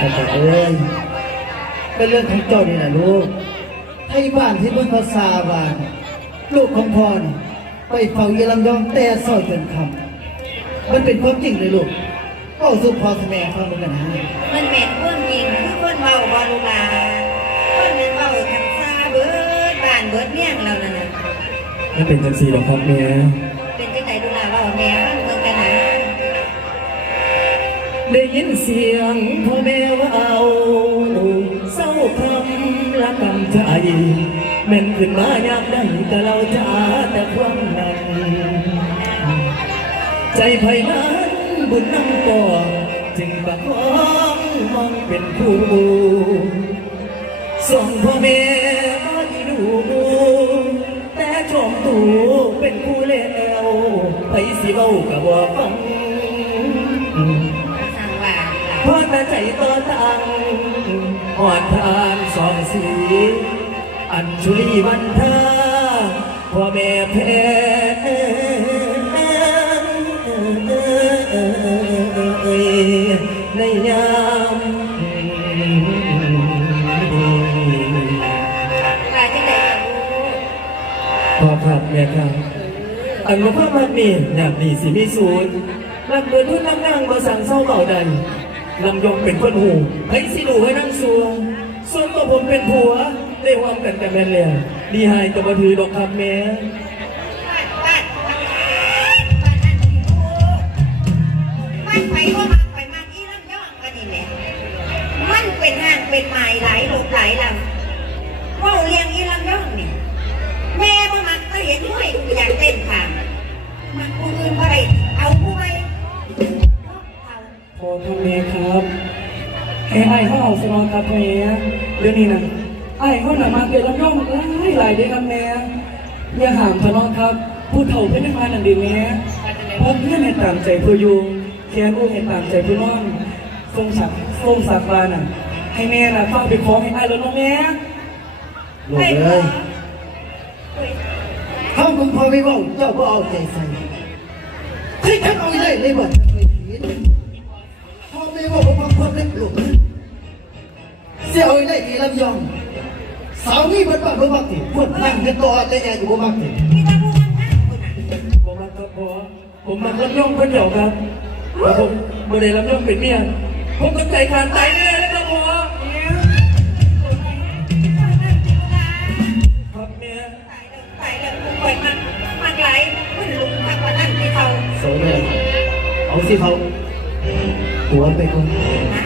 แต่แต่เอ้ยเป็นเรื่องของเจ้านี่นะลูกให้บ้านที่เมืองภาษาบ้าน ลูกของพ่อนี่ไปเฝ้าเยลำยองแต่ซอยจนคำมันเป็นความจริงเลยลูกก็สุพ่อสแม่ฟังดูกันนะมันเป็นเรื่องจริงคือคนเบาบาลูลาคนเป็นเบาทันซาเบิดบ้านเบิดเมี่ยงเรานั่นน่ะไม่เป็นจังสีหรอกครับแม่เป็นจังไดลูลาเว่าแม่ ได้ยินเสียงพ่อแม่ว่าเอาเศร้าคำละกำใจแม่นขึ้นมายามได้แต่เราจะแต่ความนั้นใจไผ่นั้นบุญน้ำก่อจึงประคองมองเป็นผู้ส่งพ่อแม่ก็ดีดูแต่ชมตูเป็นผู้เลวไปสิเบ้ากับว่าฟัง แต่ใจต่อตังหอดทานสองสี อัญชุลีวันทาพ่อแม่แพ้ในยามว่าจังไดกับลูกพ่อครับแม่ครับอันว่าพ่อมันนี่อยากดีสิมีสูตรรักเดินทุ่นนั่งนั่งมาสั่งเศร้าเบาใด ลำยองเป็นคนหูให้สิดูให้นั่งสวงส่วนตัวผมเป็นผัวได้ความกันกันแม่นแล้วดีหายแต่มาถือดอกคำแม่บ้มั่นสิลูกบ้าไปก็มักไปมักอีลำย่องกันนี่แหละมันเป็นห้างเป็นไม้หลายลูกหลายลำว่าเลี้ย ทำแม่ครับให้ไอ้เขาเอาสนองครับแม่เรื่องนี้นะไอ้เขาหนามาเกิดลำย่อมหลายหลายเด้อครับแม่อย่าห่ามทะเลาะครับผู้เฒ่าเพื่อนมานั่นดีแม่พบเพื่อนให้ตามใจเพื่ออยู่แค่รู้ให้ตามใจเพื่อน้องทรงศักดิ์ทรงศักดิ์บาน่ะ ให้แม่น่ะเข้าไปขอให้ไอ้แล้วน้องแม่ลูกเอ้ยเขาคุณพ่อไม่บอกเจ้าก็เอาใจใส่ที่ฉันเอาได้เลยบ่ ล็กลูกเสียเอาได้ทีลำยองสาวนี่มันบ้าเพิ่มมากทีพวกนั่งกันตัวแต่แอร์อยู่บ่มากทีพี่ตาผู้มันห้างคุณน่ะผมมาครับพ่อผมมาลำย่อมเพื่อนเดี่ยวครับแล้วผมเมื่อใดลำย่อมเป็นเมียผมก็ใจขาดใจแน่แล้วครับพ่อครับแม่ตายแล้วตายแล้วผู้ป่วยมันมันไหลมันลุกมากกว่านั้นที่เขาโสดเลยเอาสิเขาหัวไปคนนะ